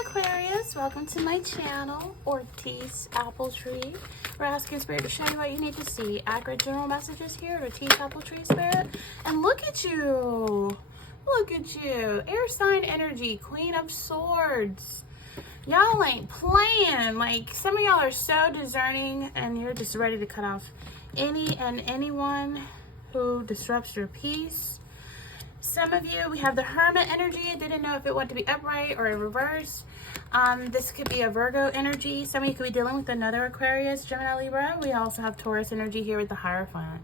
Aquarius, welcome to my channel, Ortiz Apple Tree. We're asking Spirit to show you what you need to see. Accurate general messages here, Ortiz Apple Tree Spirit. And look at you. Look at you. Air sign energy, Queen of Swords. Y'all ain't playing. Like, some of y'all are so discerning and you're just ready to cut off any and anyone who disrupts your peace. Some of you, we have the Hermit energy. I didn't know if it wanted to be upright or in reverse. This could be a Virgo energy. Some of you could be dealing with another Aquarius, Gemini, Libra. We also have Taurus energy here with the Hierophant.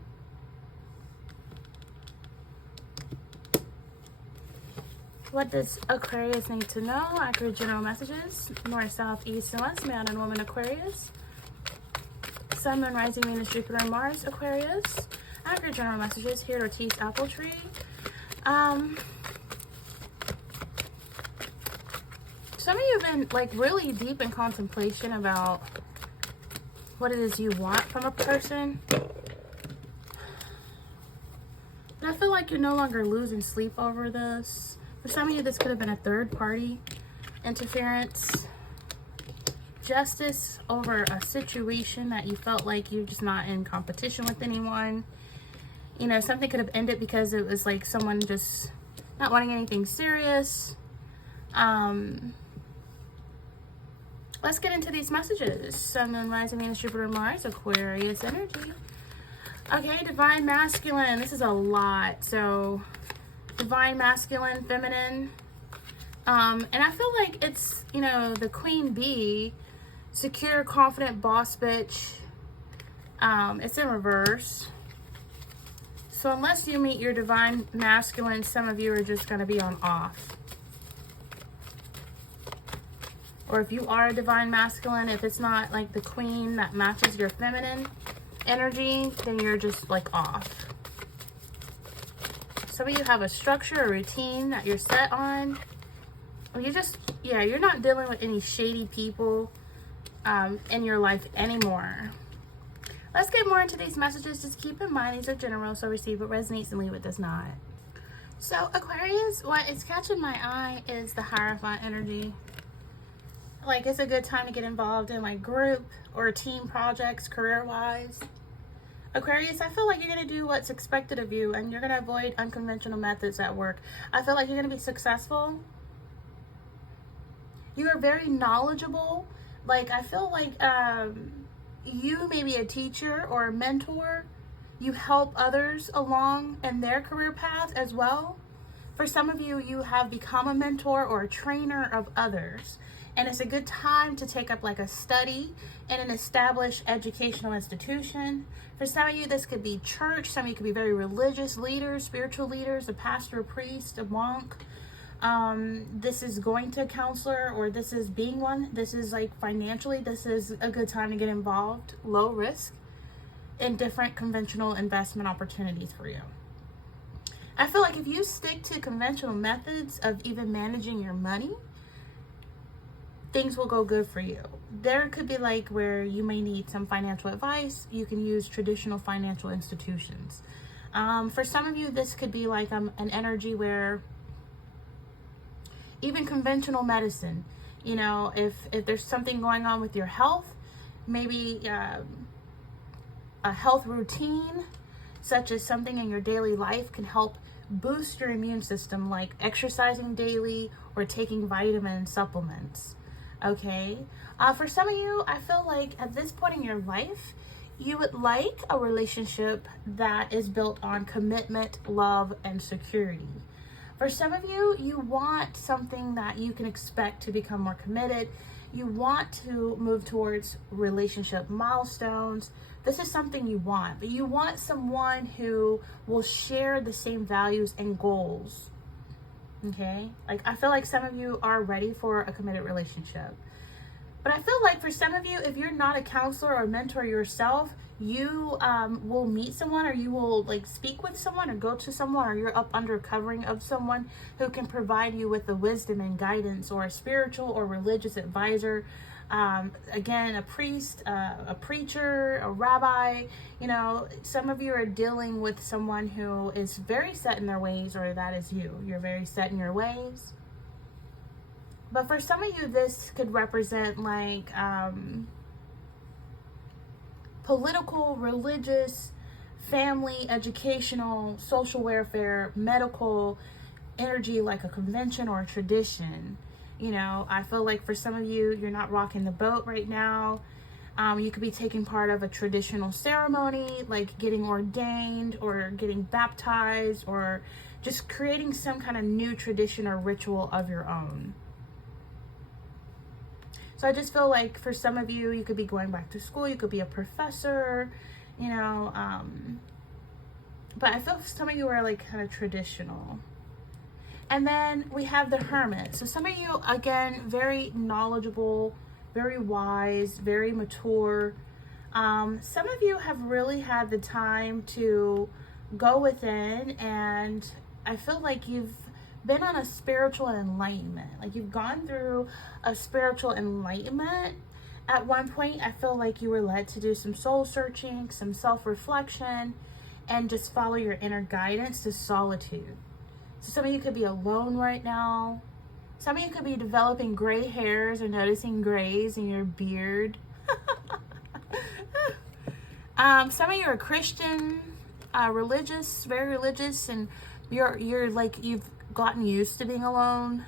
What does Aquarius need to know? Accurate general messages. North, South, East, and West. Man and Woman Aquarius. Sun, Moon, Rising, Venus, Jupiter, and Mars Aquarius. Accurate general messages here at Ortiz Apple Tree. Some of you have been like really deep in contemplation about what it is you want from a person. But I feel like you're no longer losing sleep over this. For some of you, this could have been a third party interference. Justice over a situation that you felt like you're just not in competition with anyone. You know, something could have ended because it was like someone just not wanting anything serious. Let's get into these messages. Sun, Moon, Rising, Venus, Jupiter, Mars, Aquarius energy. Okay, Divine Masculine. This is a lot. So, Divine Masculine, Feminine. And I feel like it's, you know, the Queen Bee, secure, confident, boss bitch. It's in reverse. So unless you meet your Divine Masculine, some of you are just going to be on off. Or if you are a Divine Masculine, if it's not like the Queen that matches your feminine energy, then you're just like off. Some of you have a structure, a routine that you're set on. You just, yeah, you're not dealing with any shady people in your life anymore. Let's get more into these messages. Just keep in mind these are general, so receive what resonates and leave what does not. So Aquarius, what is catching my eye is the Hierophant energy. Like, it's a good time to get involved in like group or team projects career-wise. Aquarius, I feel like you're going to do what's expected of you and you're going to avoid unconventional methods at work. I feel like you're going to be successful. You are very knowledgeable. Like, I feel like you may be a teacher or a mentor. You help others along in their career path as well. For some of you, you have become a mentor or a trainer of others. And it's a good time to take up like a study in an established educational institution. For some of you, this could be church. Some of you could be very religious leaders, spiritual leaders, a pastor, a priest, a monk. This is going to a counselor, or this is being one. This is like financially, this is a good time to get involved, low risk, in different conventional investment opportunities for you. I feel like if you stick to conventional methods of even managing your money, things will go good for you. There could be like where you may need some financial advice. You can use traditional financial institutions. For some of you, this could be like an energy where even conventional medicine, you know, if there's something going on with your health, maybe a health routine, such as something in your daily life, can help boost your immune system, like exercising daily or taking vitamin supplements. Okay. For some of you, I feel like at this point in your life, you would like a relationship that is built on commitment, love, and security. For some of you, you want something that you can expect to become more committed. You want to move towards relationship milestones. This is something you want, but you want someone who will share the same values and goals. Okay? Like, I feel like some of you are ready for a committed relationship. But I feel like for some of you, if you're not a counselor or mentor yourself, you will meet someone, or you will like speak with someone or go to someone, or you're up under covering of someone who can provide you with the wisdom and guidance, or a spiritual or religious advisor. Again, a priest, a preacher, a rabbi. You know, some of you are dealing with someone who is very set in their ways, or that is you. You're very set in your ways. But for some of you, this could represent like political, religious, family, educational, social welfare, medical energy, like a convention or a tradition. You know, I feel like for some of you, you're not rocking the boat right now. You could be taking part of a traditional ceremony, like getting ordained or getting baptized, or just creating some kind of new tradition or ritual of your own. So I just feel like for some of you, you could be going back to school, you could be a professor, you know, but I feel some of you are like kind of traditional. And then we have the Hermit. So some of you, again, very knowledgeable, very wise, very mature. Some of you have really had the time to go within, and I feel like you've been on a spiritual enlightenment. Like you've gone through a spiritual enlightenment. At one point, I feel like you were led to do some soul searching, some self-reflection, and just follow your inner guidance to solitude. So some of you could be alone right now. Some of you could be developing gray hairs or noticing grays in your beard. Some of you are Christian, religious, very religious, and you're like, you've gotten used to being alone.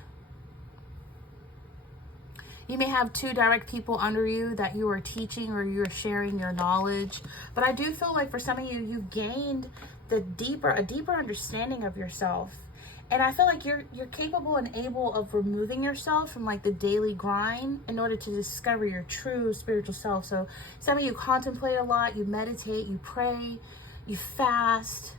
You may have two direct people under you that you are teaching or you're sharing your knowledge. But I do feel like for some of you, you've gained a deeper understanding of yourself. And I feel like you're capable and able of removing yourself from like the daily grind in order to discover your true spiritual self. So some of you contemplate a lot, you meditate, you pray, you fast,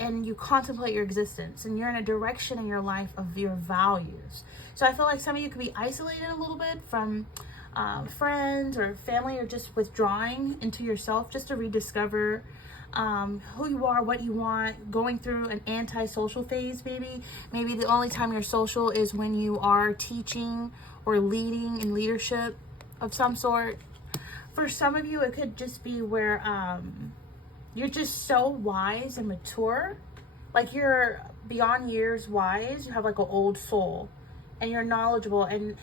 and you contemplate your existence, and you're in a direction in your life of your values. So I feel like some of you could be isolated a little bit from friends or family, or just withdrawing into yourself just to rediscover who you are, what you want, going through an anti-social phase. Maybe the only time you're social is when you are teaching or leading in leadership of some sort. For some of you, it could just be where you're just so wise and mature, like you're beyond years wise. You have like an old soul, and you're knowledgeable, and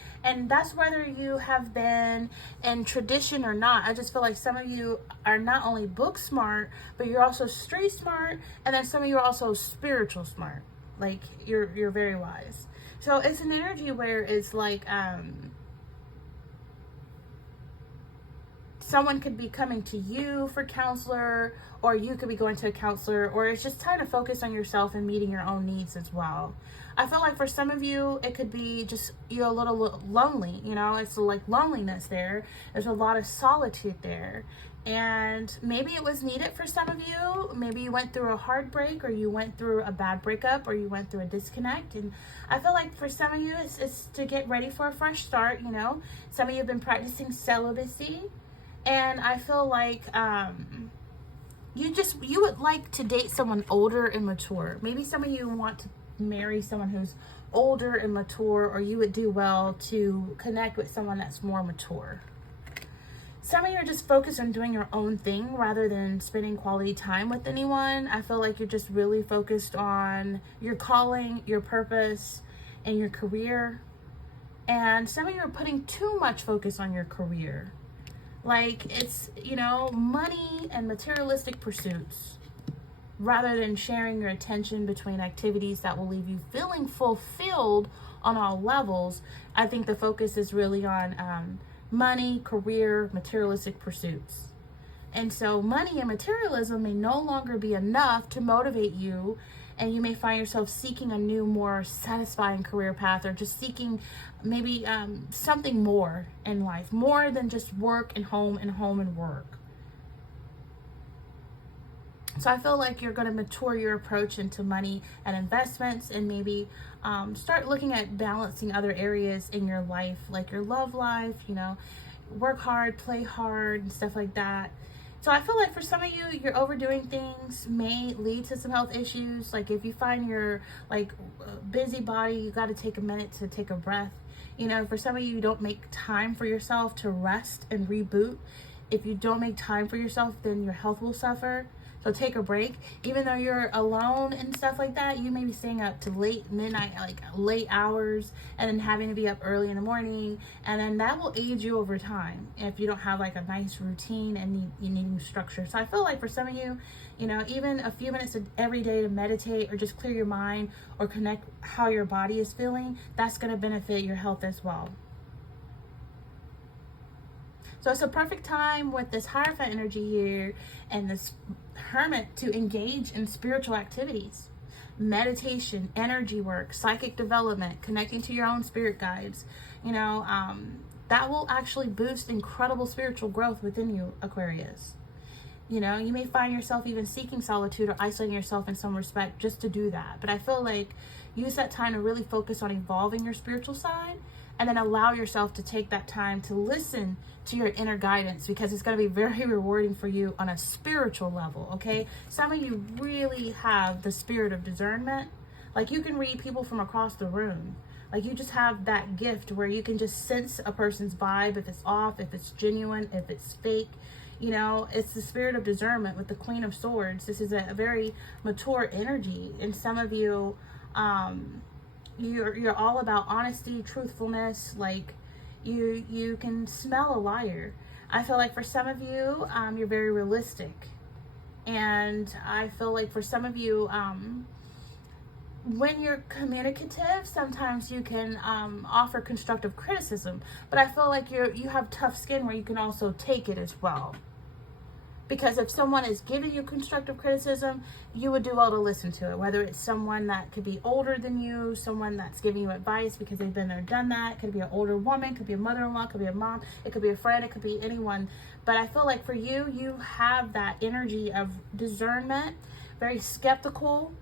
that's whether you have been in tradition or not. I just feel like some of you are not only book smart, but you're also street smart, and then some of you are also spiritual smart. Like you're very wise. So it's an energy where it's like someone could be coming to you for counselor, or you could be going to a counselor, or it's just time to focus on yourself and meeting your own needs as well. I feel like for some of you, it could be just you're a little lonely, you know, it's like loneliness there. There's a lot of solitude there. And maybe it was needed for some of you. Maybe you went through a heartbreak, or you went through a bad breakup, or you went through a disconnect. And I feel like for some of you, it's to get ready for a fresh start, you know. Some of you have been practicing celibacy. And I feel like you would like to date someone older and mature. Maybe some of you want to marry someone who's older and mature, or you would do well to connect with someone that's more mature. Some of you are just focused on doing your own thing rather than spending quality time with anyone. I feel like you're just really focused on your calling, your purpose, and your career. And some of you are putting too much focus on your career. Like it's, you know, money and materialistic pursuits, rather than sharing your attention between activities that will leave you feeling fulfilled on all levels. I think the focus is really on money, career, materialistic pursuits. And so money and materialism may no longer be enough to motivate you, and you may find yourself seeking a new, more satisfying career path, or just seeking maybe something more in life, more than just work and home and work. So I feel like you're going to mature your approach into money and investments, and maybe start looking at balancing other areas in your life, like your love life, you know, work hard, play hard, and stuff like that. So I feel like for some of you, you're overdoing things may lead to some health issues. Like if you find you're like busy body, you got to take a minute to take a breath. You know, for some of you, you don't make time for yourself to rest and reboot. If you don't make time for yourself, then your health will suffer. So take a break. Even though you're alone and stuff like that, you may be staying up to late midnight, like late hours, and then having to be up early in the morning. And then that will age you over time if you don't have like a nice routine and you need structure. So I feel like for some of you, you know, even a few minutes every day to meditate or just clear your mind or connect how your body is feeling, that's going to benefit your health as well. So it's a perfect time with this Hierophant energy here and this Hermit to engage in spiritual activities, meditation, energy work, psychic development, connecting to your own spirit guides. You know, that will actually boost incredible spiritual growth within you, Aquarius. You know, you may find yourself even seeking solitude or isolating yourself in some respect just to do that. But I feel like use that time to really focus on evolving your spiritual side, and then allow yourself to take that time to listen to your inner guidance, because it's going to be very rewarding for you on a spiritual level, okay? Some of you really have the spirit of discernment. Like, you can read people from across the room. Like, you just have that gift where you can just sense a person's vibe, if it's off, if it's genuine, if it's fake. You know, it's the spirit of discernment with the Queen of Swords. This is a very mature energy. And some of you, you're all about honesty, truthfulness. Like, you can smell a liar. I feel like for some of you, you're very realistic. And I feel like for some of you, when you're communicative, sometimes you can offer constructive criticism. But I feel like you have tough skin where you can also take it as well. Because if someone is giving you constructive criticism, you would do well to listen to it. Whether it's someone that could be older than you, someone that's giving you advice because they've been there, done that. It could be an older woman, could be a mother-in-law, could be a mom, it could be a friend, it could be anyone. But I feel like for you, you have that energy of discernment, very skeptical,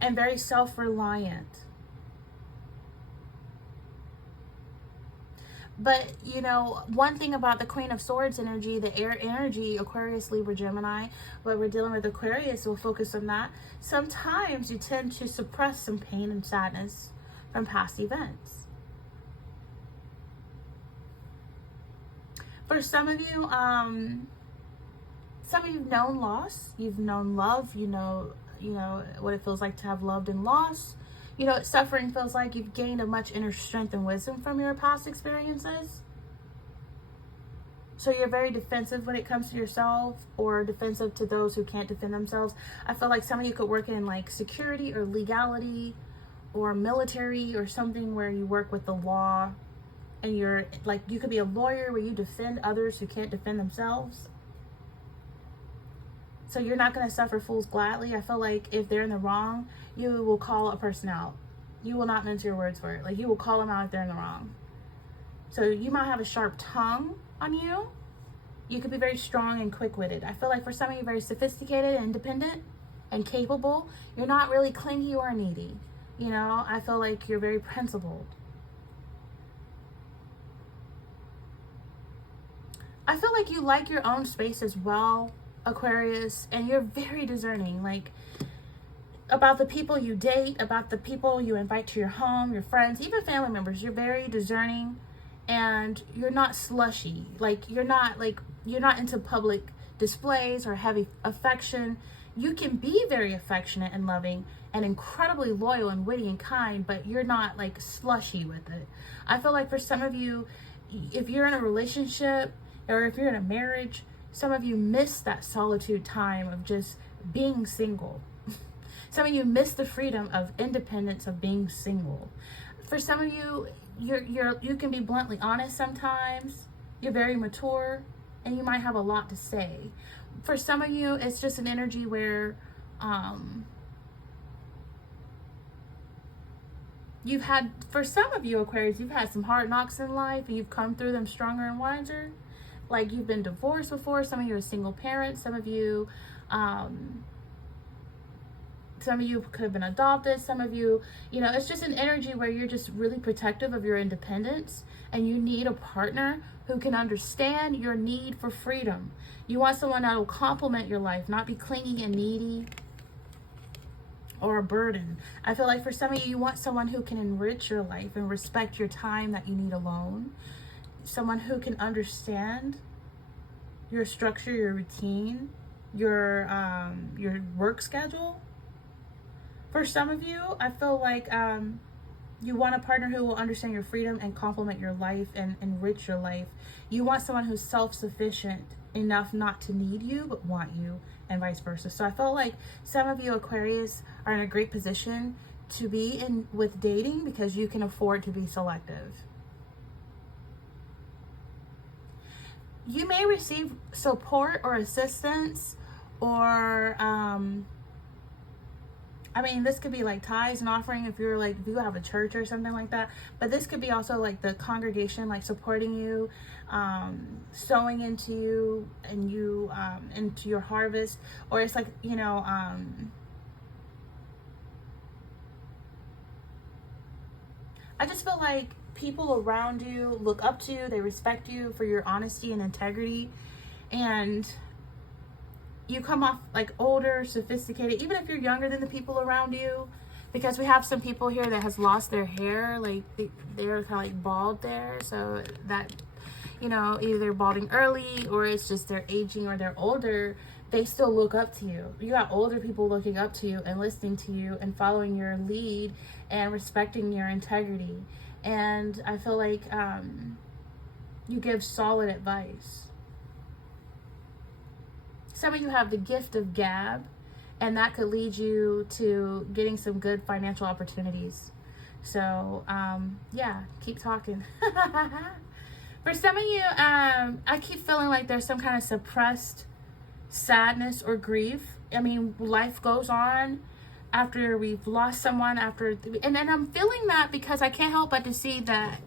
and very self-reliant. But, you know, one thing about the Queen of Swords energy, the air energy, Aquarius, Libra, Gemini, where we're dealing with Aquarius, we'll focus on that. Sometimes you tend to suppress some pain and sadness from past events. For some of you, you've known loss, you've known love, you know what it feels like to have loved and lost. You know what suffering feels like. You've gained a much inner strength and wisdom from your past experiences. So you're very defensive when it comes to yourself, or defensive to those who can't defend themselves. I feel like some of you could work in like security or legality or military or something where you work with the law, and you're like, you could be a lawyer where you defend others who can't defend themselves. So you're not going to suffer fools gladly. I feel like if they're in the wrong, you will call a person out. You will not mince your words for it. Like, you will call them out if they're in the wrong. So you might have a sharp tongue on you. You could be very strong and quick-witted. I feel like for some of you, very sophisticated and independent and capable. You're not really clingy or needy. You know, I feel like you're very principled. I feel like you like your own space as well, Aquarius, and you're very discerning, like, about the people you date, about the people you invite to your home, your friends, even family members. You're very discerning, and you're not slushy. Like, you're not into public displays or heavy affection. You can be very affectionate and loving and incredibly loyal and witty and kind, but you're not like slushy with it. I feel like for some of you, if you're in a relationship or if you're in a marriage, some of you miss that solitude time of just being single. Some of you miss the freedom of independence of being single. For some of you, you can be bluntly honest sometimes. You're very mature, and you might have a lot to say. For some of you, it's just an energy where for some of you, Aquarius, you've had some hard knocks in life, and you've come through them stronger and wiser. Like, you've been divorced before. Some of you are single parents. Some of you could have been adopted. Some of you, it's just an energy where you're just really protective of your independence, and you need a partner who can understand your need for freedom. You want someone that will complement your life, not be clingy and needy or a burden. I feel like for some of you, you want someone who can enrich your life and respect your time that you need alone. Someone who can understand your structure, your routine, your work schedule. For some of you, I feel like you want a partner who will understand your freedom and complement your life and enrich your life. You want someone who's self-sufficient enough not to need you, but want you, and vice versa. So I feel like some of you Aquarius are in a great position to be in with dating because you can afford to be selective. You may receive support or assistance, or I mean, this could be like tithes and offering if you're like, if you have a church or something like that. But this could be also like the congregation, like supporting you, sowing into you and you, into your harvest. Or it's like, you know, I just feel like people around you look up to you, they respect you for your honesty and integrity. And you come off like older, sophisticated, even if you're younger than the people around you, because we have some people here that has lost their hair, like they're kind of like bald there. So that, you know, either they're balding early or it's just they're aging or they're older. They still look up to you. You got older people looking up to you and listening to you and following your lead and respecting your integrity. And I feel like you give solid advice. Some of you have the gift of gab, and that could lead you to getting some good financial opportunities. So, yeah, keep talking. For some of you, I keep feeling like there's some kind of suppressed sadness or grief. I mean, life goes on after we've lost someone, and then I'm feeling that because I can't help but to see that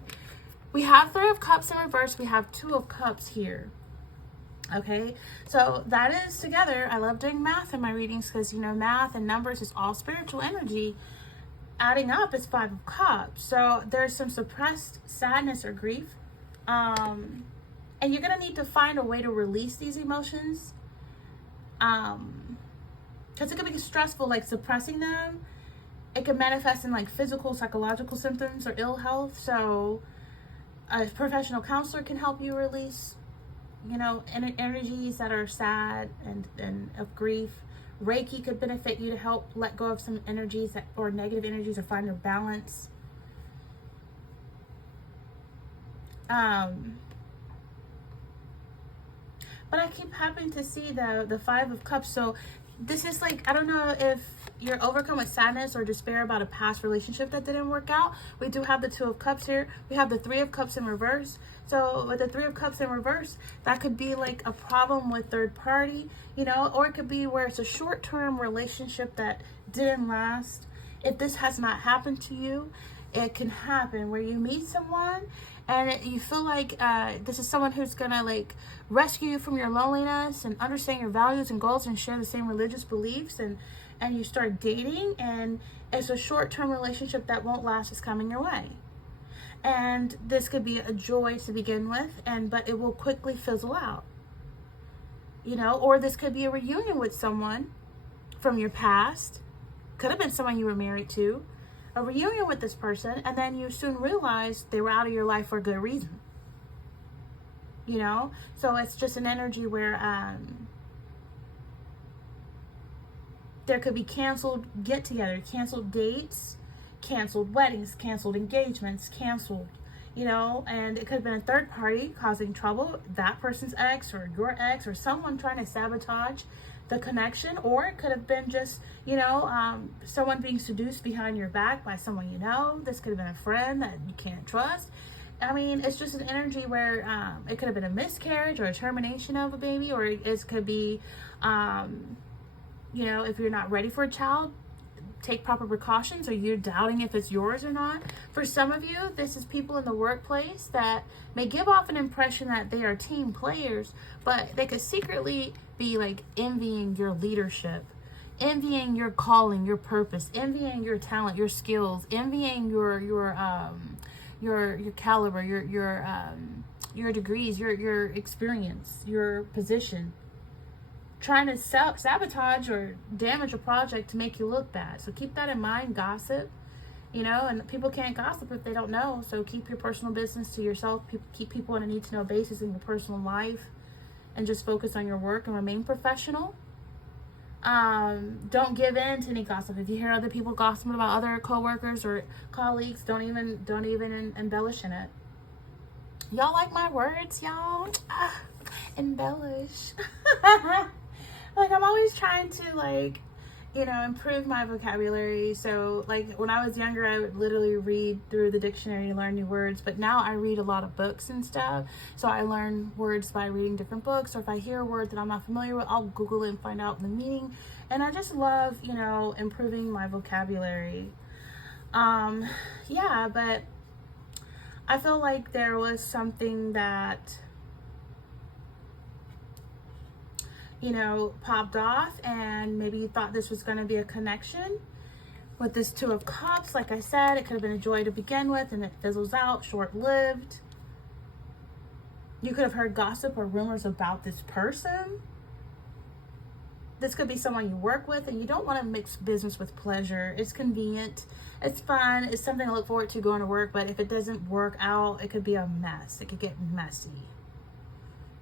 we have Three of Cups in reverse, we have Two of Cups here. Okay, so that is together. I love doing math in my readings because, you know, math and numbers is all spiritual energy. Adding up is Five of Cups. So there's some suppressed sadness or grief. And you're going to need to find a way to release these emotions. Because it can be stressful, like suppressing them. It can manifest in like physical, psychological symptoms or ill health. So a professional counselor can help you release, you know, energies that are sad and of grief. Reiki could benefit you to help let go of some energies that, or negative energies, or find your balance. But I keep having to see the Five of Cups. So this is like, I don't know if you're overcome with sadness or despair about a past relationship that didn't work out. We do have the Two of Cups here. We have the Three of Cups in reverse. So with the Three of Cups in reverse, that could be like a problem with third party, you know, or it could be where it's a short-term relationship that didn't last. If this has not happened to you, it can happen where you meet someone and you feel like this is someone who's gonna like rescue you from your loneliness and understand your values and goals and share the same religious beliefs, and you start dating, and it's a short-term relationship that won't last, is coming your way. And this could be a joy to begin with, but it will quickly fizzle out, you know. Or this could be a reunion with someone from your past. Could have been someone you were married to. A reunion with this person, and then you soon realize they were out of your life for a good reason, you know. So it's just an energy where there could be canceled get-together, canceled dates, canceled weddings, canceled engagements, canceled, you know. And it could have been a third party causing trouble, that person's ex or your ex, or someone trying to sabotage the connection. Or it could have been just, you know, someone being seduced behind your back by someone you know. This could have been a friend that you can't trust. I mean, it's just an energy where it could have been a miscarriage or a termination of a baby, or it could be, you know, if you're not ready for a child, take proper precautions, or you're doubting if it's yours or not. For some of you, this is people in the workplace that may give off an impression that they are team players, but they could secretly be like envying your leadership, envying your calling, your purpose, envying your talent, your skills, envying your caliber, your degrees, your experience, your position, trying to sabotage or damage a project to make you look bad. So keep that in mind. Gossip, you know, and people can't gossip if they don't know. So keep your personal business to yourself. Keep people on a need-to-know basis in your personal life, and just focus on your work and remain professional. Don't give in to any gossip. If you hear other people gossiping about other coworkers or colleagues, don't even embellish in it. Y'all like my words, y'all? Embellish. Like, I'm always trying to, like, you know, improve my vocabulary. So, like, when I was younger, I would literally read through the dictionary and learn new words. But now I read a lot of books and stuff. So I learn words by reading different books. Or if I hear a word that I'm not familiar with, I'll Google it and find out the meaning. And I just love, you know, improving my vocabulary. Yeah, but I feel like there was something that, you know, popped off, and maybe you thought this was going to be a connection with this Two of Cups. Like I said, it could have been a joy to begin with, and it fizzles out, short-lived. You could have heard gossip or rumors about this person. This could be someone you work with, and you don't want to mix business with pleasure. It's convenient, it's fun, it's something to look forward to going to work, but if it doesn't work out, it could be a mess. It could get messy.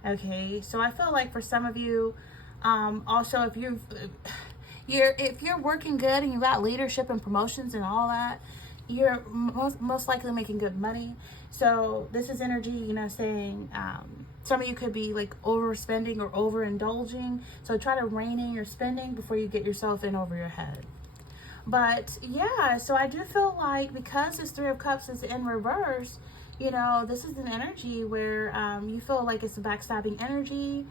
Okay, so I feel like for some of you, also if you're working good and you got leadership and promotions and all that, you're most likely making good money. So this is energy, you know, saying some of you could be like overspending or overindulging. So try to rein in your spending before you get yourself in over your head. But yeah, so I do feel like because this Three of Cups is in reverse, you know, this is an energy where you feel like it's a backstabbing energy.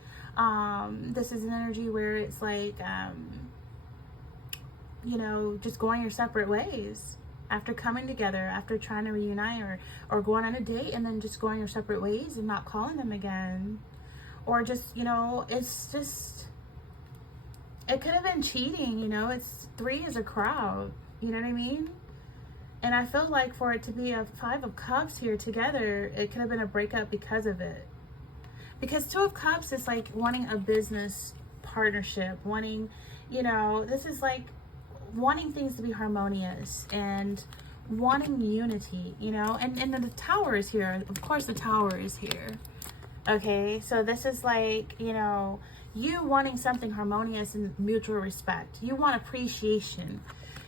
This is an energy where it's like, you know, just going your separate ways after coming together, after trying to reunite or going on a date and then just going your separate ways and not calling them again. Or just, you know, it's just, it could have been cheating, you know, it's 3 is a crowd, you know what I mean? And I feel like for it to be a 5 of Cups here together, it could have been a breakup because of it. Because 2 of Cups is like wanting a business partnership, wanting, you know, this is like wanting things to be harmonious and wanting unity, you know, and then the Tower is here. Of course, the Tower is here. Okay, so this is like, you know, you wanting something harmonious and mutual respect. You want appreciation.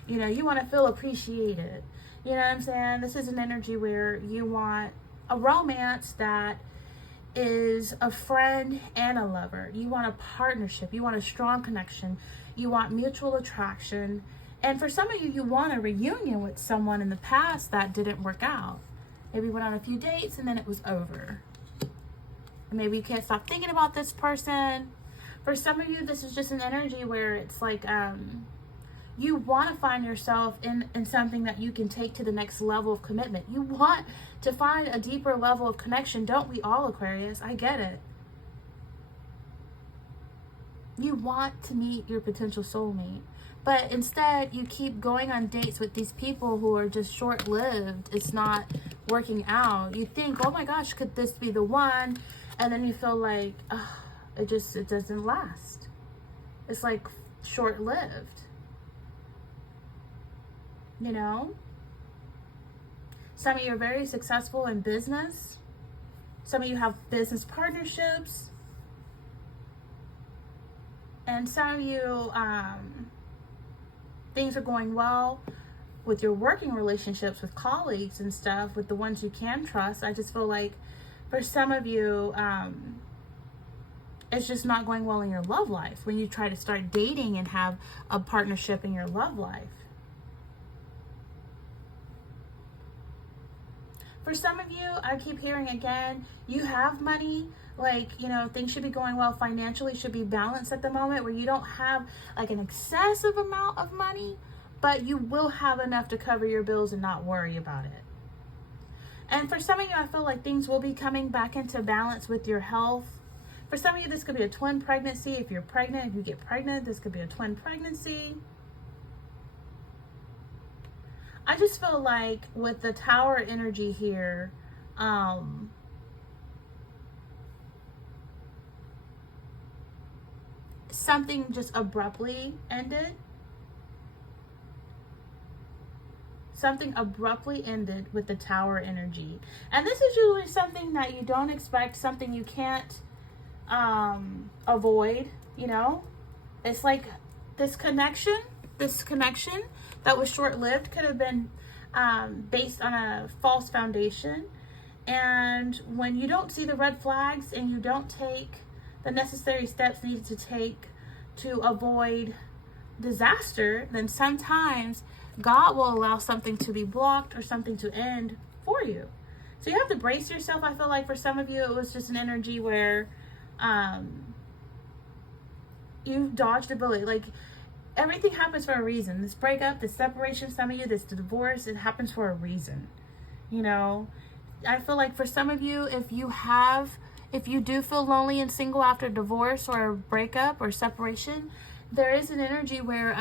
You know, you want to feel appreciated. You know what I'm saying? This is an energy where you want a romance that is a friend and a lover. You want a partnership. You want a strong connection. You want mutual attraction. And for some of you, you want a reunion with someone in the past that didn't work out. Maybe went on a few dates and then it was over. Maybe you can't stop thinking about this person. For some of you, this is just an energy where it's like, you want to find yourself in something that you can take to the next level of commitment. You want to find a deeper level of connection. Don't we all, Aquarius? I get it. You want to meet your potential soulmate. But instead, you keep going on dates with these people who are just short-lived. It's not working out. You think, oh my gosh, could this be the one? And then you feel like, it doesn't last. It's like short-lived. You know? Some of you are very successful in business. Some of you have business partnerships. And some of you, things are going well with your working relationships with colleagues and stuff, with the ones you can trust. I just feel like for some of you, it's just not going well in your love life when you try to start dating and have a partnership in your love life. For some of you, I keep hearing again, you have money, like, you know, things should be going well financially, should be balanced at the moment where you don't have like an excessive amount of money, but you will have enough to cover your bills and not worry about it. And for some of you, I feel like things will be coming back into balance with your health. For some of you, this could be a twin pregnancy. If you're pregnant, if you get pregnant, this could be a twin pregnancy. I just feel like with the Tower energy here, something just abruptly ended. Something abruptly ended with the Tower energy. And this is usually something that you don't expect, something you can't avoid, you know. It's like this connection that was short-lived could have been based on a false foundation. And when you don't see the red flags and you don't take the necessary steps needed to take to avoid disaster, then sometimes God will allow something to be blocked or something to end for you. So you have to brace yourself. I feel like for some of you, it was just an energy where you dodged a bullet. Like, everything happens for a reason. This breakup, this separation, some of you, this divorce, it happens for a reason. You know, I feel like for some of you, if you do feel lonely and single after divorce or a breakup or separation, there is an energy where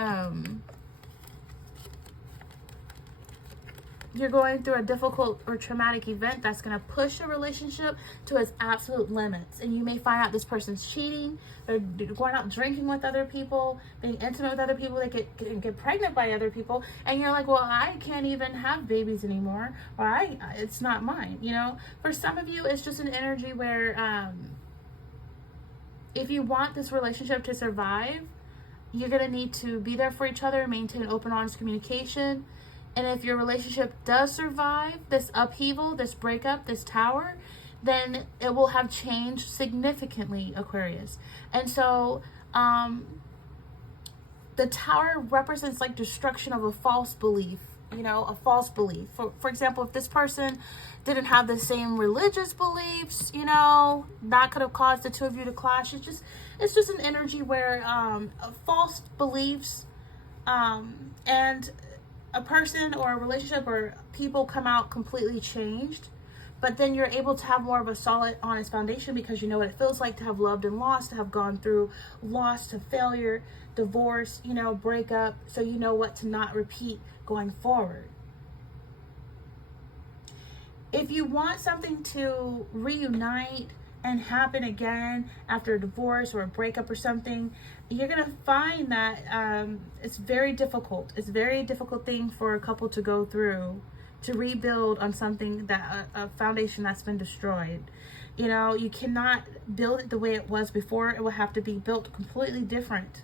you're going through a difficult or traumatic event that's going to push a relationship to its absolute limits. And you may find out this person's cheating, they're going out drinking with other people, being intimate with other people, they get pregnant by other people, and you're like, well, I can't even have babies anymore, or it's not mine, you know. For some of you, it's just an energy where if you want this relationship to survive, you're going to need to be there for each other, maintain open, honest communication. And if your relationship does survive this upheaval, this breakup, this tower, then it will have changed significantly, Aquarius. And so the tower represents like destruction of a false belief, you know, a false belief. For example, if this person didn't have the same religious beliefs, you know, that could have caused the two of you to clash. It's just an energy where false beliefs and a person or a relationship or people come out completely changed, but then you're able to have more of a solid, honest foundation because you know what it feels like to have loved and lost, to have gone through loss, to failure, divorce, you know, breakup, so you know what to not repeat going forward. If you want something to reunite and happen again after a divorce or a breakup or something, you're going to find that it's very difficult. It's a very difficult thing for a couple to go through, to rebuild on something that a foundation that's been destroyed. You know, you cannot build it the way it was before. It will have to be built completely different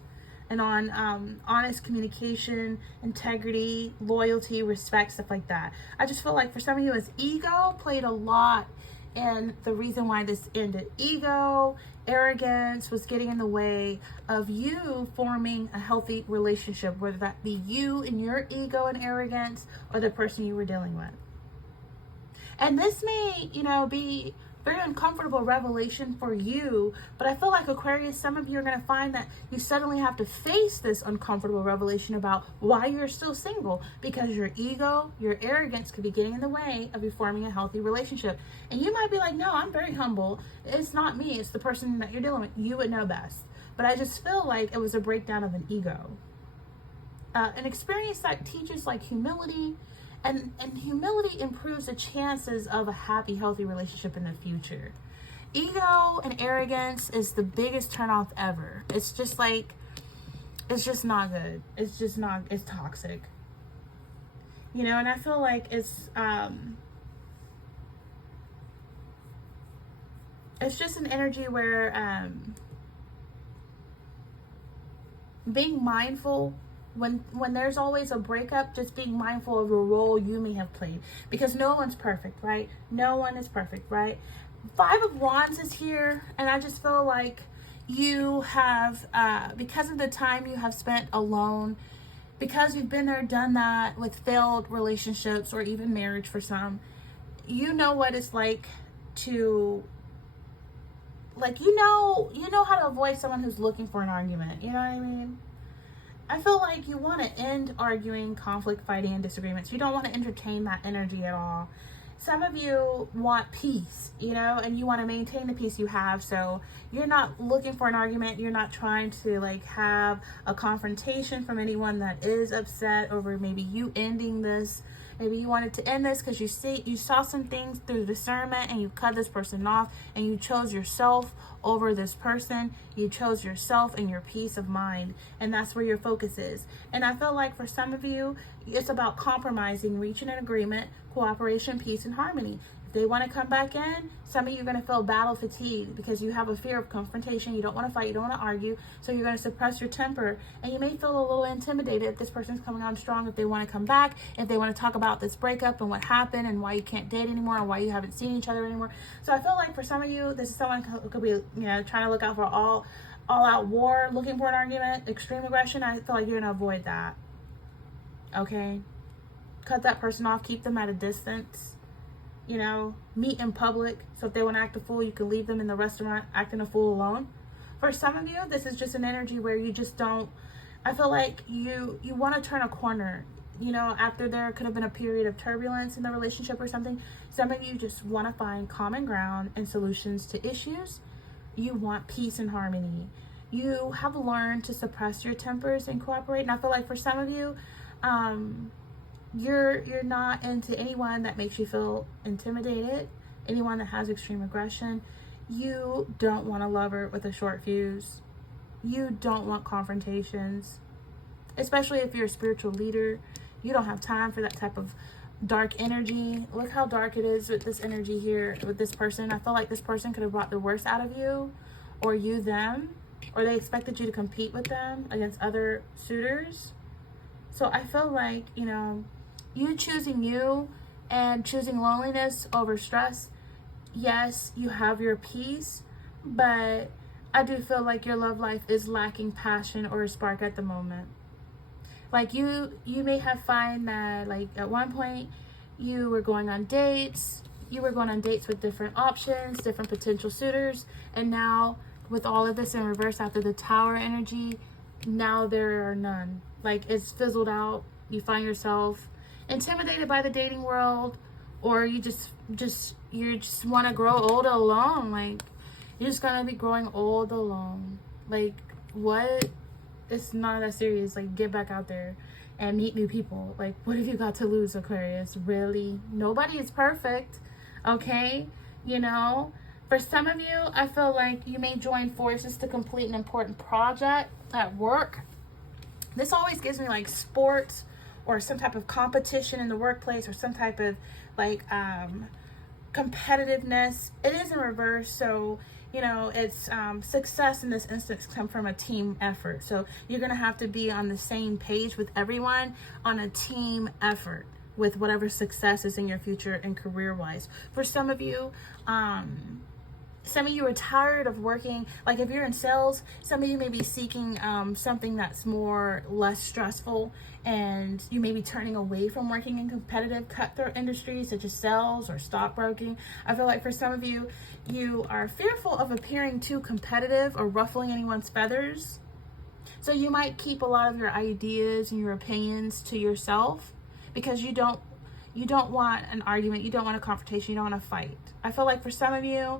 and on honest communication, integrity, loyalty, respect, stuff like that. I just feel like for some of you, ego played a lot in the reason why this ended. Ego, arrogance was getting in the way of you forming a healthy relationship, whether that be you and your ego and arrogance or the person you were dealing with. And this may, you know, be very uncomfortable revelation for you, but I feel like Aquarius, some of you are going to find that you suddenly have to face this uncomfortable revelation about why you're still single, because your ego, your arrogance could be getting in the way of you forming a healthy relationship. And you might be like, no, I'm very humble. It's not me. It's the person that you're dealing with. You would know best. But I just feel like it was a breakdown of an ego. An experience that teaches like humility, and humility improves the chances of a happy, healthy relationship in the future. Ego and arrogance is the biggest turnoff ever. It's just like, it's just not good. It's just not, it's toxic. You know, and I feel like it's just an energy where being mindful when there's always a breakup, just being mindful of the role you may have played, because no one's perfect, right? No one is perfect, right? 5 of Wands is here, and I just feel like you have, because of the time you have spent alone, because you've been there, done that with failed relationships or even marriage for some, you know what it's like to, like, you know how to avoid someone who's looking for an argument, you know what I mean? I feel like you want to end arguing, conflict, fighting, and disagreements. You don't want to entertain that energy at all. Some of you want peace, you know, and you want to maintain the peace you have. So you're not looking for an argument. You're not trying to like have a confrontation from anyone that is upset over maybe you ending this. Maybe you wanted to end this because you saw some things through discernment and you cut this person off and you chose yourself over this person. You chose yourself and your peace of mind, and that's where your focus is. And I feel like for some of you, It's about compromising, reaching an agreement, cooperation, peace, and harmony. If they want to come back in, some of you are going to feel battle fatigue because you have a fear of confrontation. You don't want to fight. You don't want to argue. So you're going to suppress your temper. And you may feel a little intimidated if this person's coming on strong, if they want to come back, if they want to talk about this breakup and what happened and why you can't date anymore and why you haven't seen each other anymore. So I feel like for some of you, this is someone who could be, trying to look out for all out war, looking for an argument, extreme aggression. I feel like you're going to avoid that. Okay? Cut that person off. Keep them at a distance. Meet in public. So if they want to act a fool, you can leave them in the restaurant acting a fool alone. For some of you, this is just an energy where you just don't, I feel like you want to turn a corner. After there could have been a period of turbulence in the relationship or something. Some of you just want to find common ground and solutions to issues. You want peace and harmony. You have learned to suppress your tempers and cooperate. And I feel like for some of you, you're not into anyone that makes you feel intimidated, anyone that has extreme aggression. You don't want a lover with a short fuse. You don't want confrontations, especially if you're a spiritual leader. You don't have time for that type of dark energy. Look how dark it is with this energy here with this person. I feel like this person could have brought the worst out of you, or you them, or they expected you to compete with them against other suitors. So I feel like, you choosing you and choosing loneliness over stress. Yes, you have your peace, but I do feel like your love life is lacking passion or a spark at the moment. Like you may have find that like at one point you were going on dates. You were going on dates with different options, different potential suitors. And now with all of this in reverse after the Tower energy, now there are none. Like it's fizzled out. You find yourself intimidated by the dating world, or you just want to grow old alone. Like you're just going to be growing old alone. Like what? It's not that serious. Like get back out there and meet new people. Like what have you got to lose, Aquarius? Really? Nobody is perfect. Okay? For some of you, I feel like you may join forces to complete an important project at work. This always gives me like sports or some type of competition in the workplace or some type of like competitiveness. It is in reverse. So it's success in this instance come from a team effort. So you're going to have to be on the same page with everyone on a team effort with whatever success is in your future and career wise. For some of you are tired of working. Like if you're in sales, some of you may be seeking something that's less stressful, and you may be turning away from working in competitive cutthroat industries such as sales or stockbroking. I feel like for some of you, you are fearful of appearing too competitive or ruffling anyone's feathers. So you might keep a lot of your ideas and your opinions to yourself because you don't want an argument, you don't want a confrontation, you don't want to fight. I feel like for some of you,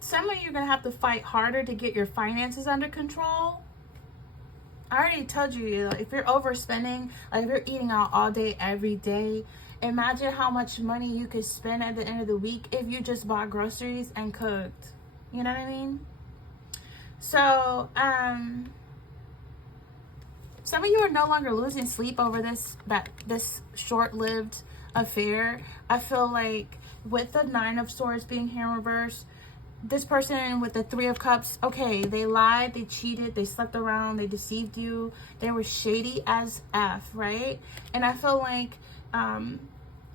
some of you are going to have to fight harder to get your finances under control. I already told you, if you're overspending, like if you're eating out all day, every day, imagine how much money you could spend at the end of the week if you just bought groceries and cooked. You know what I mean? So, some of you are no longer losing sleep over this short-lived affair. I feel like with the Nine of Swords being here in reverse, this person with the Three of Cups, okay, they lied, they cheated, they slept around, they deceived you, they were shady as F, right? And I feel like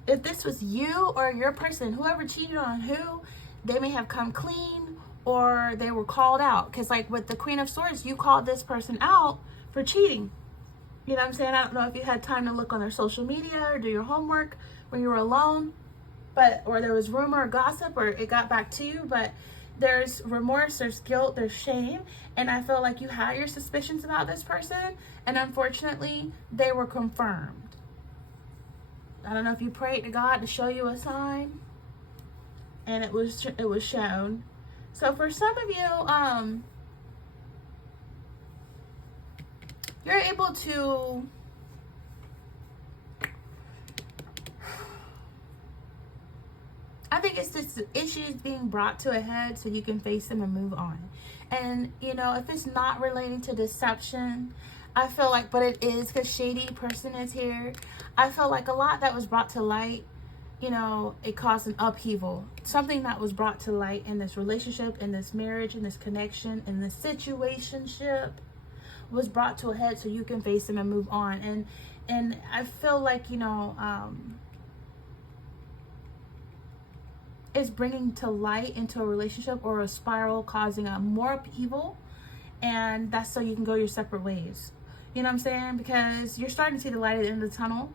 if this was you or your person, whoever cheated on who, they may have come clean or they were called out. Because like with the Queen of Swords, you called this person out for cheating. You know what I'm saying? I don't know if you had time to look on their social media or do your homework when you were alone, or there was rumor or gossip or it got back to you, but there's remorse, there's guilt, there's shame, and I feel like you had your suspicions about this person, and unfortunately, they were confirmed. I don't know if you prayed to God to show you a sign, and it was shown. So for some of you, you're able to I think it's just issues being brought to a head so you can face them and move on. And, you know, if it's not relating to deception, I feel like, but it is because shady person is here. I feel like a lot that was brought to light, you know, it caused an upheaval. Something that was brought to light in this relationship, in this marriage, in this connection, in this situationship was brought to a head so you can face them and move on. And I feel like, you know, it's bringing to light into a relationship or a spiral, causing a more upheaval, and that's so you can go your separate ways. You know what I'm saying? Because you're starting to see the light at the end of the tunnel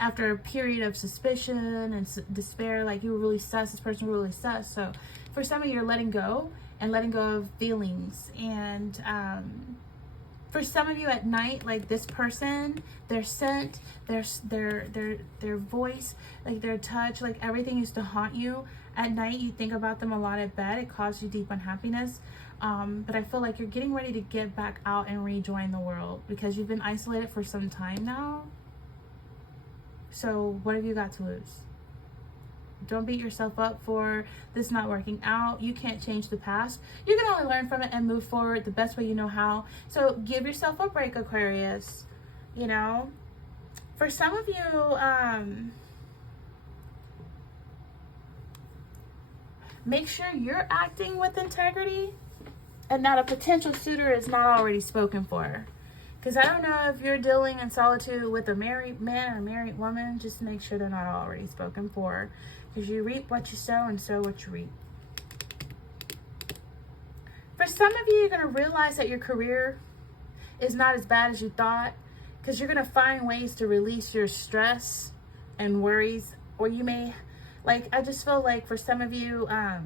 after a period of suspicion and despair. Like, you were really sus, this person was really sus. So for some of you, you're letting go of feelings. And for some of you at night, like this person, their scent, their voice, like their touch, like everything used to haunt you. At night, you think about them a lot at bed. It causes you deep unhappiness. But I feel like you're getting ready to get back out and rejoin the world because you've been isolated for some time now. So what have you got to lose? Don't beat yourself up for this not working out. You can't change the past. You can only learn from it and move forward the best way you know how. So give yourself a break, Aquarius. You know, for some of you, make sure you're acting with integrity and that a potential suitor is not already spoken for. Because I don't know if you're dealing in solitude with a married man or a married woman, just make sure they're not already spoken for. Because you reap what you sow and sow what you reap. For some of you, you're going to realize that your career is not as bad as you thought. Because you're going to find ways to release your stress and worries. Or you may, like, I just feel like for some of you, I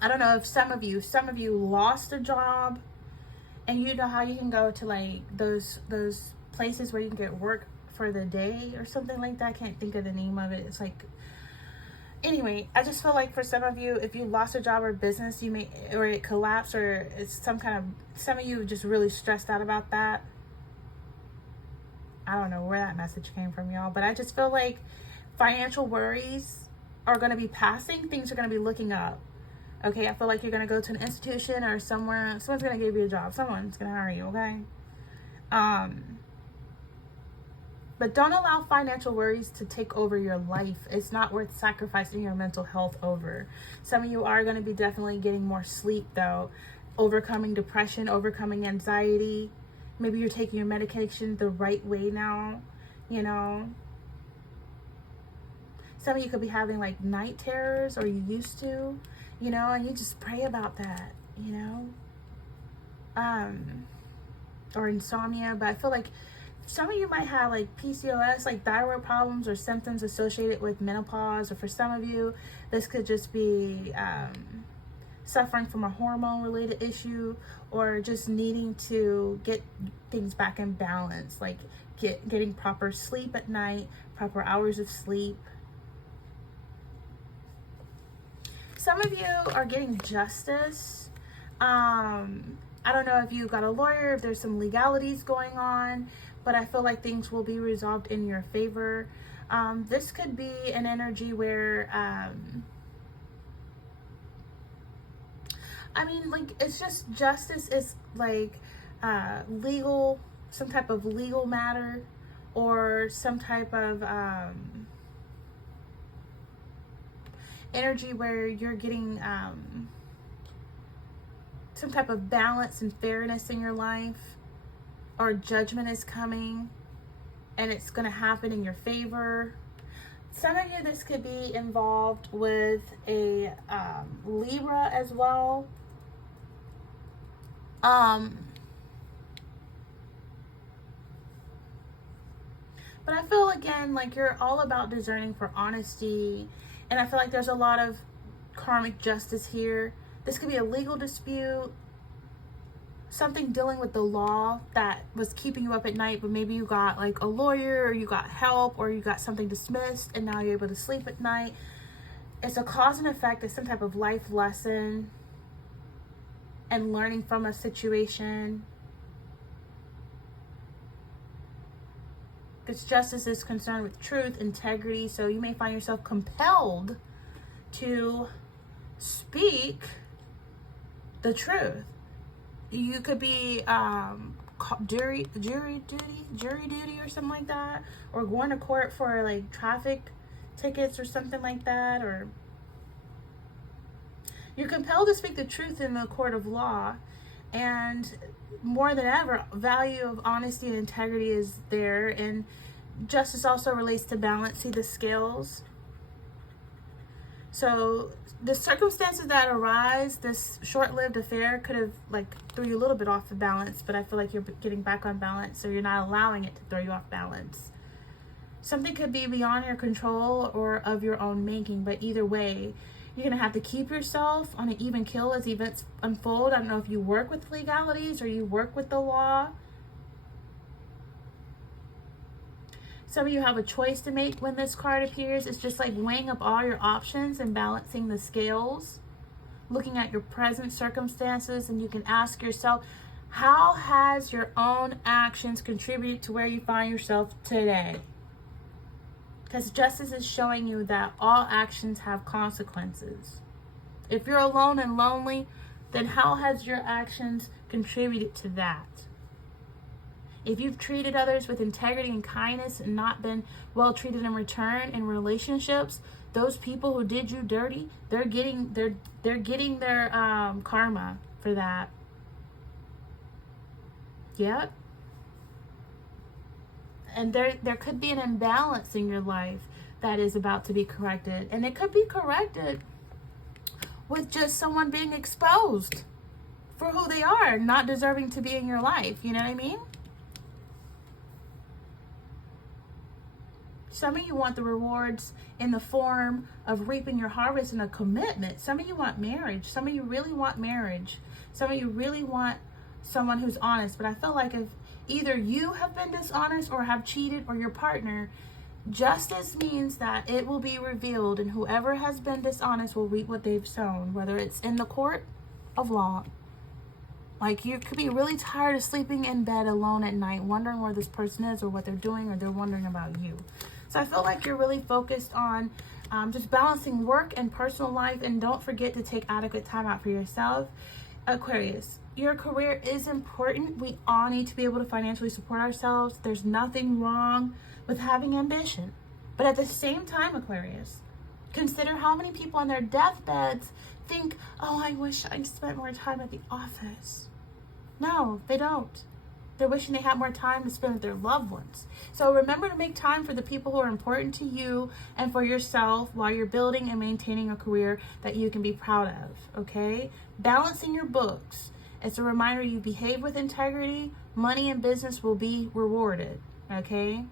don't know if some of you lost a job. And you know how you can go to like those places where you can get work for the day or something like that. I can't think of the name of it. It's like, anyway, I just feel like for some of you, if you lost a job or business, you may, or it collapsed, or it's some of you just really stressed out about that. I don't know where that message came from, y'all, but I just feel like financial worries are going to be passing. Things are going to be looking up. Okay, I feel like you're going to go to an institution or somewhere. Someone's going to give you a job. Someone's going to hire you, okay? But don't allow financial worries to take over your life. It's not worth sacrificing your mental health over. Some of you are going to be definitely getting more sleep, though. Overcoming depression, overcoming anxiety. Maybe you're taking your medication the right way now, you know? Some of you could be having, like, night terrors, or you used to. You know, and you just pray about that, you know, or insomnia. But I feel like some of you might have like PCOS, like thyroid problems or symptoms associated with menopause. Or for some of you, this could just be suffering from a hormone related issue, or just needing to get things back in balance, like getting proper sleep at night, proper hours of sleep. Some of you are getting justice. I don't know if you got a lawyer, if there's some legalities going on, but I feel like things will be resolved in your favor. This could be an energy where, I mean, like, it's just justice is like legal, some type of legal matter, or some type of energy where you're getting some type of balance and fairness in your life, or judgment is coming and it's going to happen in your favor. Some of you, this could be involved with a Libra as well. But I feel again like you're all about discerning for honesty. And I feel like there's a lot of karmic justice here. This could be a legal dispute, something dealing with the law that was keeping you up at night, but maybe you got like a lawyer, or you got help, or you got something dismissed, and now you're able to sleep at night. It's a cause and effect. It's some type of life lesson and learning from a situation. Because justice is concerned with truth, integrity, so you may find yourself compelled to speak the truth. You could be jury duty or something like that, or going to court for like traffic tickets or something like that, or you're compelled to speak the truth in the court of law. And more than ever, value of honesty and integrity is there. And justice also relates to balancing the scales. So the circumstances that arise, this short-lived affair could have like threw you a little bit off the balance, but I feel like you're getting back on balance, so you're not allowing it to throw you off balance. Something could be beyond your control or of your own making, but either way, you're going to have to keep yourself on an even keel as events unfold. I don't know if you work with legalities or you work with the law. Some of you have a choice to make when this card appears. It's just like weighing up all your options and balancing the scales, looking at your present circumstances, and you can ask yourself, how has your own actions contributed to where you find yourself today? Because justice is showing you that all actions have consequences. If you're alone and lonely, then how has your actions contributed to that? If you've treated others with integrity and kindness and not been well treated in return in relationships, those people who did you dirty, they're getting their karma for that. Yep. And there could be an imbalance in your life that is about to be corrected. And it could be corrected with just someone being exposed for who they are, not deserving to be in your life. You know what I mean? Some of you want the rewards in the form of reaping your harvest and a commitment. Some of you want marriage. Some of you really want marriage. Some of you really want someone who's honest. But I feel like if either you have been dishonest or have cheated, or your partner, justice means that it will be revealed, and whoever has been dishonest will reap what they've sown, whether it's in the court of law. Like, you could be really tired of sleeping in bed alone at night, wondering where this person is or what they're doing, or they're wondering about you. So I feel like you're really focused on just balancing work and personal life, and don't forget to take adequate time out for yourself. Aquarius, your career is important. We all need to be able to financially support ourselves. There's nothing wrong with having ambition. But at the same time, Aquarius, consider how many people on their deathbeds think, oh, I wish I'd spent more time at the office. No, they don't. They're wishing they had more time to spend with their loved ones. So remember to make time for the people who are important to you and for yourself while you're building and maintaining a career that you can be proud of, okay? Balancing your books. It's a reminder you behave with integrity. Money and business will be rewarded, okay?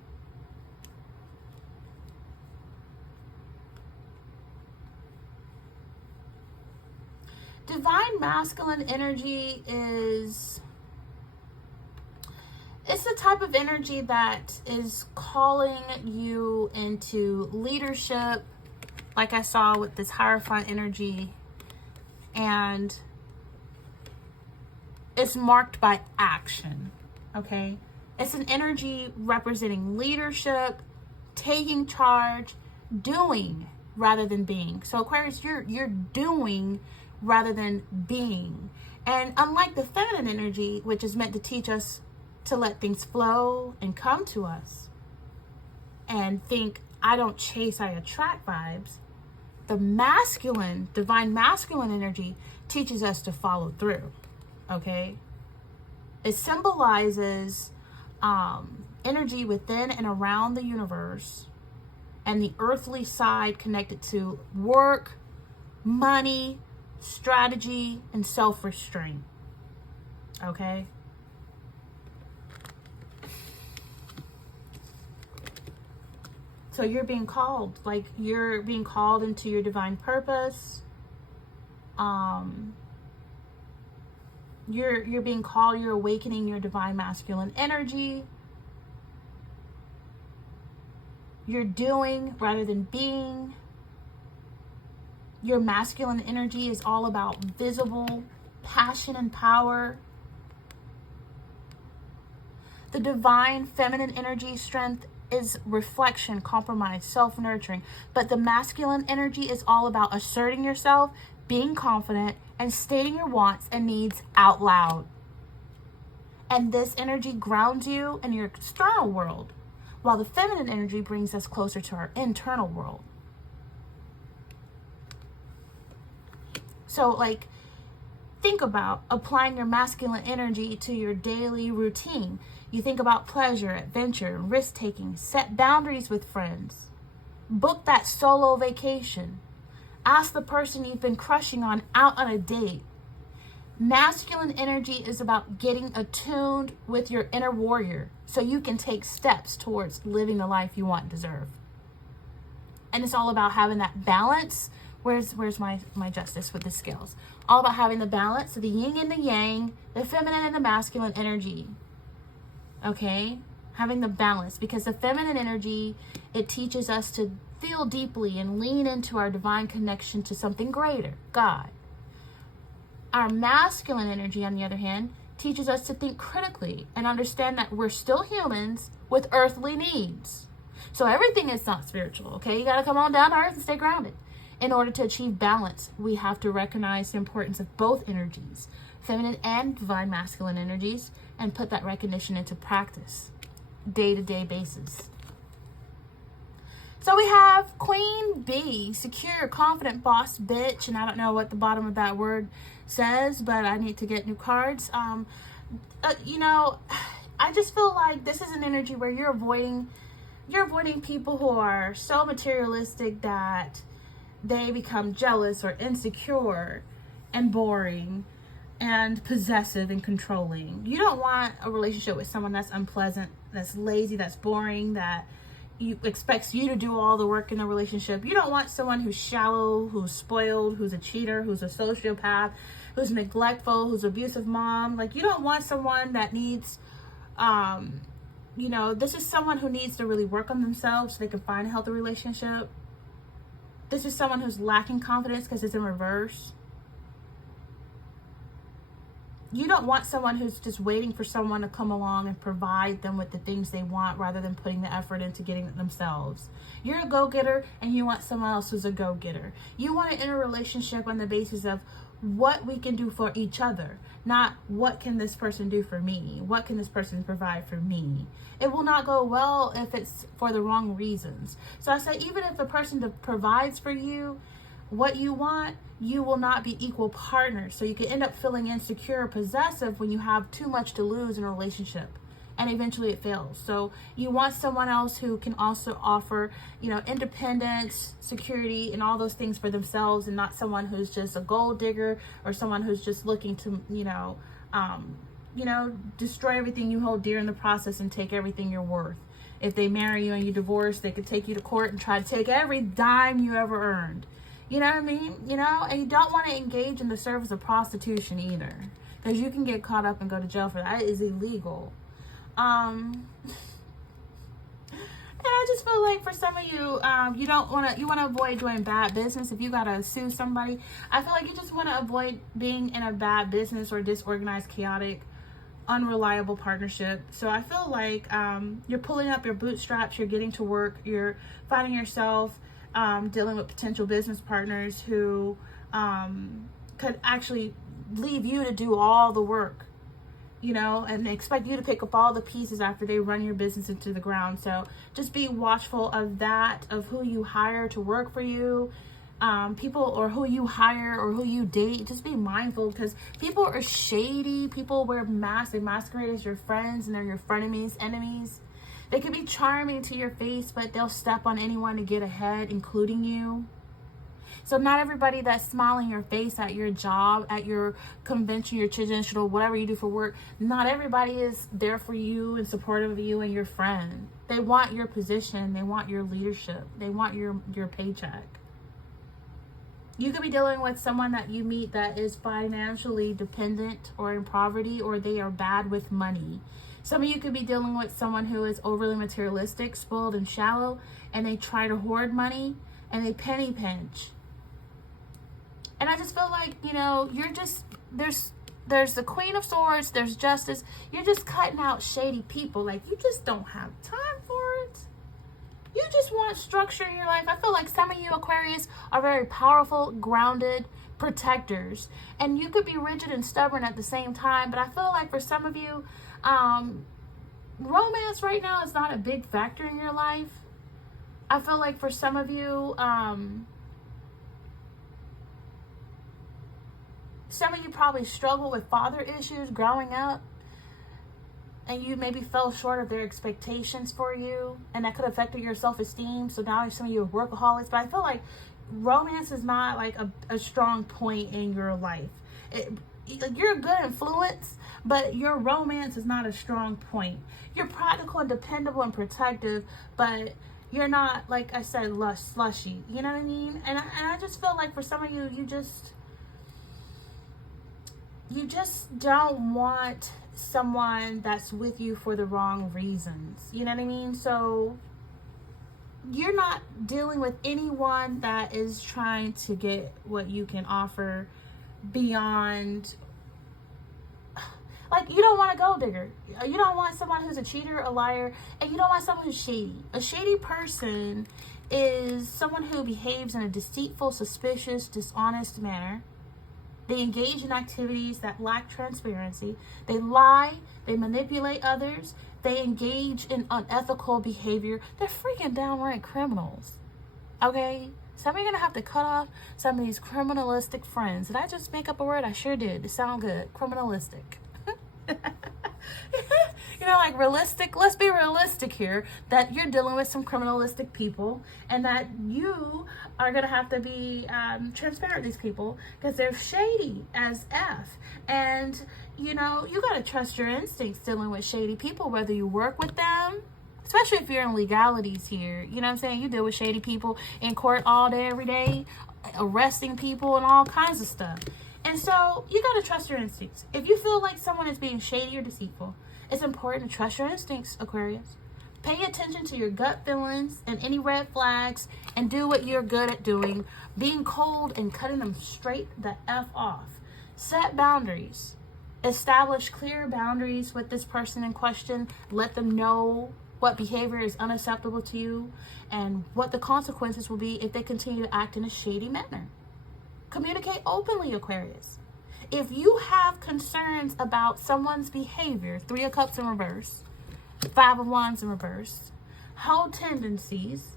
Divine masculine energy is... it's the type of energy that is calling you into leadership, like I saw with this Hierophant energy. And it's marked by action, okay? It's an energy representing leadership, taking charge, doing rather than being. So Aquarius, you're doing rather than being. And unlike the feminine energy, which is meant to teach us to let things flow and come to us and think, I don't chase, I attract vibes, the masculine, divine masculine energy teaches us to follow through, okay? It symbolizes energy within and around the universe, and the earthly side connected to work, money, strategy, and self-restraint, okay? So you're being called, like you're being called into your divine purpose. You're being called, you're awakening your divine masculine energy. You're doing rather than being. Your masculine energy is all about visible passion and power. The divine feminine energy strength is reflection, compromise, self-nurturing. But the masculine energy is all about asserting yourself, being confident, and stating your wants and needs out loud. And this energy grounds you in your external world, while the feminine energy brings us closer to our internal world. So, like, think about applying your masculine energy to your daily routine. You think about pleasure, adventure, risk-taking. Set boundaries with friends. Book that solo vacation. Ask the person you've been crushing on out on a date. Masculine energy is about getting attuned with your inner warrior so you can take steps towards living the life you want and deserve. And it's all about having that balance. Where's my justice with the scales? All about having the balance of the yin and the yang, the feminine and the masculine energy. Okay? Having the balance, because the feminine energy, it teaches us to feel deeply and lean into our divine connection to something greater, God. Our masculine energy, on the other hand, teaches us to think critically and understand that we're still humans with earthly needs. So everything is not spiritual, okay? You got to come on down to earth and stay grounded. In order to achieve balance, we have to recognize the importance of both energies, feminine and divine masculine energies, and put that recognition into practice, day-to-day basis. So we have Queen Bee, secure, confident boss bitch, and I don't know what the bottom of that word says, but I need to get new cards. You know, I just feel like this is an energy where you're avoiding people who are so materialistic that they become jealous or insecure and boring and possessive and controlling. You don't want a relationship with someone that's unpleasant, that's lazy, that's boring, that expects you to do all the work in the relationship. You don't want someone who's shallow, who's spoiled, who's a cheater, who's a sociopath, who's neglectful, who's an abusive mom. Like, you don't want someone that needs, you know, this is someone who needs to really work on themselves so they can find a healthy relationship. This is someone who's lacking confidence because it's in reverse. You don't want someone who's just waiting for someone to come along and provide them with the things they want rather than putting the effort into getting it themselves. You're a go-getter and you want someone else who's a go-getter. You want to enter a relationship on the basis of what we can do for each other, not what can this person do for me? What can this person provide for me? It will not go well if it's for the wrong reasons. So I say, even if the person that provides for you what you want, you will not be equal partners. So you can end up feeling insecure or possessive when you have too much to lose in a relationship, and eventually it fails. So you want someone else who can also offer, you know, independence, security, and all those things for themselves, and not someone who's just a gold digger or someone who's just looking to, destroy everything you hold dear in the process and take everything you're worth. If they marry you and you divorce, they could take you to court and try to take every dime you ever earned. You know what I mean? You know, and you don't want to engage in the service of prostitution either, because you can get caught up and go to jail for that. It is illegal. And I just feel like for some of you, you want to avoid doing bad business. If you gotta sue somebody, I feel like you just want to avoid being in a bad business or disorganized, chaotic, unreliable partnership. So I feel like you're pulling up your bootstraps, you're getting to work, you're finding yourself dealing with potential business partners who could actually leave you to do all the work, you know, and they expect you to pick up all the pieces after they run your business into the ground. So just be watchful of that, of who you hire to work for you, people, or who you hire or who you date. Just be mindful, because people are shady. People wear masks. They masquerade as your friends, and they're your enemies. They can be charming to your face, but they'll step on anyone to get ahead, including you. So not everybody that's smiling your face at your job, at your convention, your traditional, whatever you do for work, not everybody is there for you and supportive of you and your friend. They want your position. They want your leadership. They want your paycheck. You could be dealing with someone that you meet that is financially dependent or in poverty, or they are bad with money. Some of you could be dealing with someone who is overly materialistic, spoiled, and shallow, and they try to hoard money, and they penny pinch. And I just feel like, you know, you're just, there's the Queen of Swords, there's Justice. You're just cutting out shady people. Like, you just don't have time for it. You just want structure in your life. I feel like some of you Aquarius are very powerful, grounded, protectors. And you could be rigid and stubborn at the same time, but I feel like for some of you, romance right now is not a big factor in your life. I feel like for some of you, some of you probably struggle with father issues growing up, and you maybe fell short of their expectations for you, and that could have affected your self-esteem. So now some of you are workaholics, but I feel like romance is not like a strong point in your life. You're a good influence, but your romance is not a strong point. You're practical and dependable and protective, but you're not, like I said, slushy. You know what I mean? And I just feel like for some of you, you just don't want someone that's with you for the wrong reasons. You know what I mean? So you're not dealing with anyone that is trying to get what you can offer beyond, like, you don't want a gold digger. You don't want someone who's a cheater, a liar, and you don't want someone who's shady. A shady person is someone who behaves in a deceitful, suspicious, dishonest manner. They engage in activities that lack transparency. They lie. They manipulate others. They engage in unethical behavior. They're freaking downright criminals. Okay? Some of you are going to have to cut off some of these criminalistic friends. Did I just make up a word? I sure did. It sound good. Criminalistic. You know, like realistic. Let's be realistic here, that you're dealing with some criminalistic people, and that you are going to have to be transparent with these people, because they're shady as F. And, you know, you got to trust your instincts dealing with shady people, whether you work with them, especially if you're in legalities here. You know what I'm saying? You deal with shady people in court all day, every day, arresting people and all kinds of stuff. And so you got to trust your instincts. If you feel like someone is being shady or deceitful, it's important to trust your instincts, Aquarius. Pay attention to your gut feelings and any red flags, and do what you're good at doing, being cold and cutting them straight the F off. Set boundaries. Establish clear boundaries with this person in question. Let them know what behavior is unacceptable to you and what the consequences will be if they continue to act in a shady manner. Communicate openly, Aquarius. If you have concerns about someone's behavior, 3 of Cups in reverse, 5 of Wands in reverse, whole tendencies,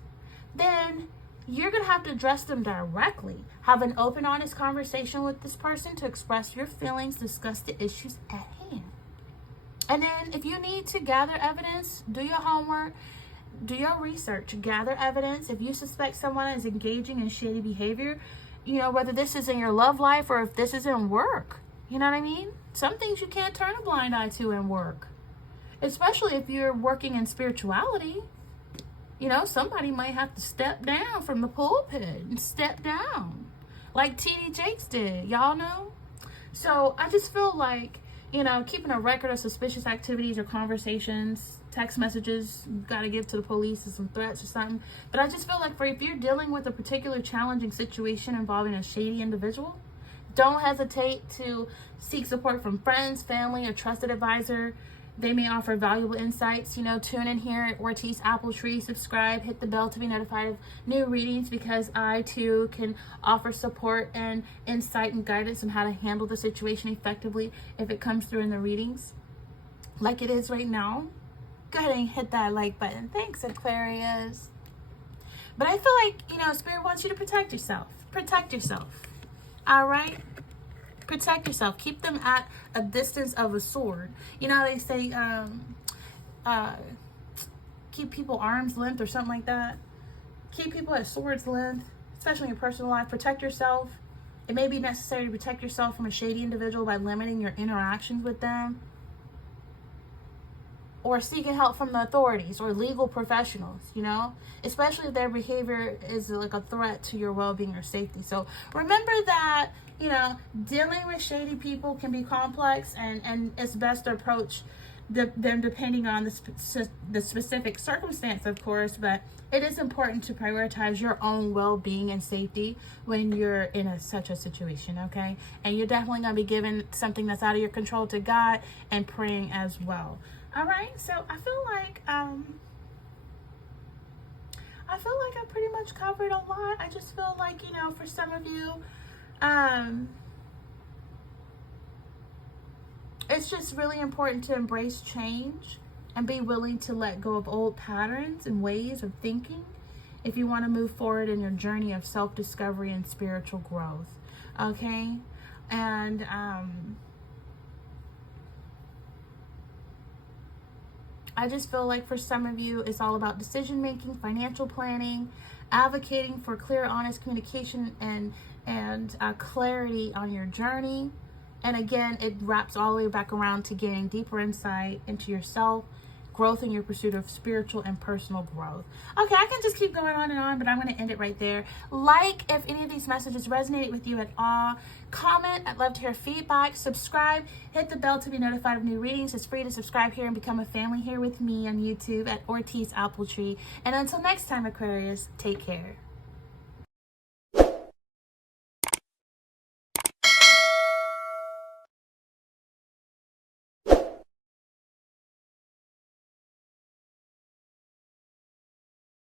then you're going to have to address them directly. Have an open, honest conversation with this person to express your feelings, discuss the issues at hand. And then if you need to gather evidence, do your homework, do your research, gather evidence. If you suspect someone is engaging in shady behavior, you know, whether this is in your love life or if this is in work, you know what I mean? Some things you can't turn a blind eye to in work, especially if you're working in spirituality. You know, somebody might have to step down from the pulpit and step down like T.D. Jakes did, y'all know? So I just feel like, you know, keeping a record of suspicious activities or conversations, text messages you got to give to the police or some threats or something. But I just feel like if you're dealing with a particular challenging situation involving a shady individual, don't hesitate to seek support from friends, family, or trusted advisor. They may offer valuable insights. You know, tune in here at Ortiz Apple Tree, subscribe, hit the bell to be notified of new readings, because I too can offer support and insight and guidance on how to handle the situation effectively if it comes through in the readings like it is right now. Go ahead and hit that like button. Thanks, Aquarius. But I feel like, you know, Spirit wants you to protect yourself. Protect yourself. All right? Protect yourself. Keep them at a distance of a sword. You know, they say keep people arm's length or something like that. Keep people at sword's length, especially in your personal life. Protect yourself. It may be necessary to protect yourself from a shady individual by limiting your interactions with them, or seeking help from the authorities or legal professionals, you know, especially if their behavior is like a threat to your well-being or safety. So remember that, you know, dealing with shady people can be complex, and it's best to approach them depending on the specific circumstance, of course, but it is important to prioritize your own well-being and safety when you're in such a situation, okay? And you're definitely going to be giving something that's out of your control to God and praying as well. All right, so I feel like I pretty much covered a lot. I just feel like, you know, for some of you, It's just really important to embrace change and be willing to let go of old patterns and ways of thinking if you want to move forward in your journey of self-discovery and spiritual growth. Okay? And I just feel like for some of you, it's all about decision making, financial planning, advocating for clear, honest communication and clarity on your journey. And again, it wraps all the way back around to gaining deeper insight into yourself, growth in your pursuit of spiritual and personal growth. Okay, I can just keep going on and on, but I'm going to end it right there. Like if any of these messages resonated with you at all. Comment. I'd love to hear feedback. Subscribe. Hit the bell to be notified of new readings. It's free to subscribe here and become a family here with me on YouTube at Ortiz Appletree. And until next time, Aquarius, take care.